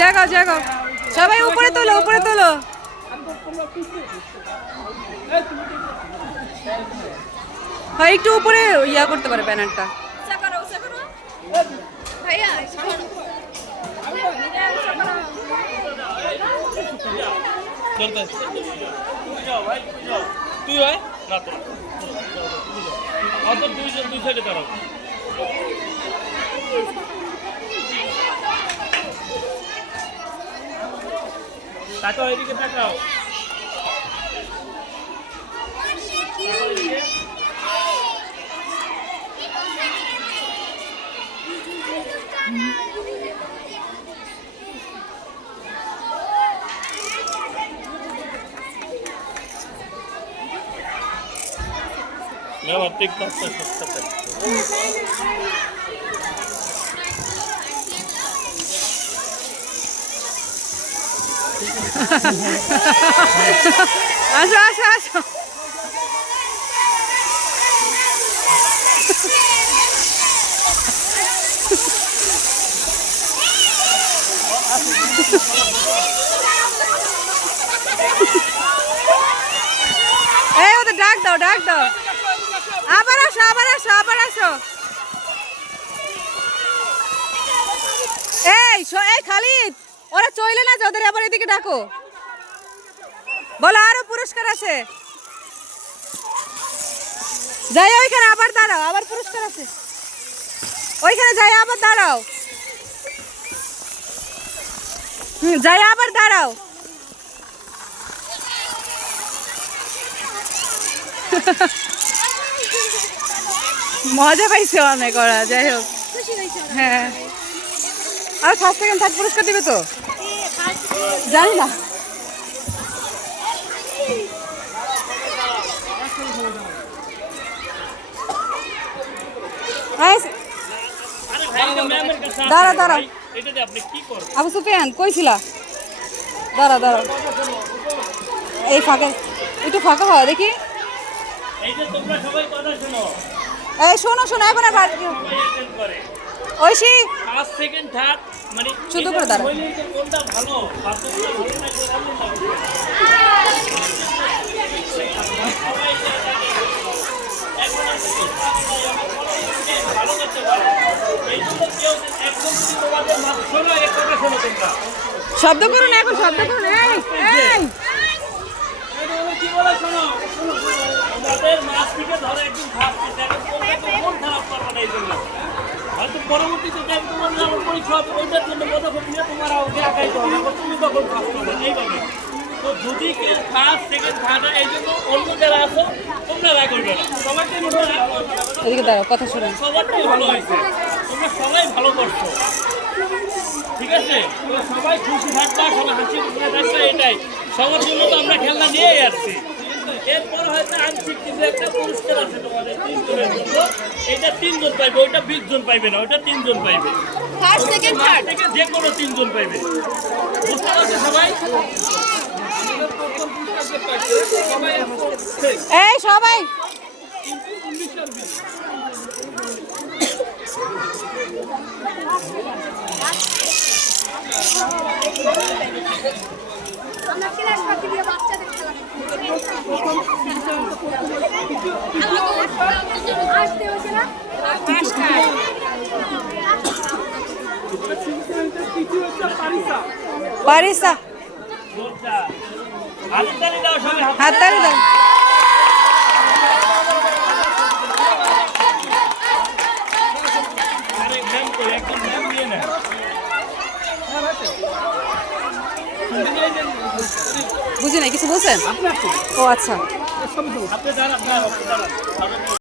জায়গা জায়গা সবাই উপরে তোলো উপরে তোলো। হ্যাঁ একটু উপরে ইয়া করতে পারে ব্যানারটা। তুই হয় না তো অত দুইজন দুই সাইডে দাঁড়াও। তাকাও এদিকে তাকাও। मैं अब एक बात कर सकता था। আসো আসো আসো। এই ওদের ডাক দাও ডাক দাও। আবার আসো আবার আসো আবার আসো। এই খালিদ ওরা চলে না ওদের আবার এদিকে ডাকো। বলো আরো পুরস্কার আছে। যাই ওইখানে আবার দাঁড়াও আবার পুরস্কার আছে। ওইখানে যাই আবার দাঁড়াও। যাই আবার দাঁড়াও। মজা পাইছে অনেক ওরা। যাই হোক হ্যাঁ আর ফার্স্ট সেকেন্ড থার্ড পুরস্কার দিবে তো জানি না। দাঁড়া দাঁড়া আবু সুফিয়ান কইছিলা দাঁড়া দাঁড়া। এই ফাঁকে একটু ফাঁকা হয় দেখি। এই শোনো শোনো এখন আর ঐশী ফার্স্ট সেকেন্ড থার্ড মানে শুধু করে দাঁড়া। কোনটা ভালো শব্দ করুন এখন শব্দ করুন। কি বলে শোনো আমাদের মাছ থেকে ধরে একদম মন খারাপ করবে না এই জন্য হয়তো পরবর্তীতে তোমার আমার পরীক্ষা হবে ওইটার জন্য পদক্ষেপ নিয়ে তোমার আগে আগাইতে হবে তুমি তখন ফার্স্ট হবে এইভাবে। তো যদি কেউ ফার্স্ট সেকেন্ড থার্ড এই জন্য অন্য যারা আছো তোমরা রাগ করবে না। সবাইটাই মনে হয় এদিকে দাঁড়াও কথা শোনো। সবারটাই ভালো হয়েছে তোমরা সবাই ভালো করছো ঠিক আছে। তোমরা সবাই খুশি থাকবা সবাই হাসি খুশি থাকবে এটাই সবার জন্য তো আমরা খেলনা নিয়েই আসছি। এরপর হয়তো আংশিক কিছু একটা পুরস্কার আছে তোমাদের 3 জনের জন্য। এটা 3 জন পাইবে ওইটা 20 জন পাইবে না ওইটা 3 জন পাইবে। ফার্স্ট সেকেন্ড থার্ড থেকে যে কোনো 3 জন পাইবে বুঝতে পারছো সবাই। এই সবাই আমরা ক্লাস পার্টি দিয়ে বাচ্চাদের খেলা আসতে হয়েছে না পারিসা হাততালি দাও সবাই হাততালি দাও। আরে ম্যাম তো একদম ম্যাম দিয়ে না বুঝি নাই কিছু বলছেন? ও আচ্ছা আপনি দাঁড়ান, দাঁড়ান, দাঁড়ান।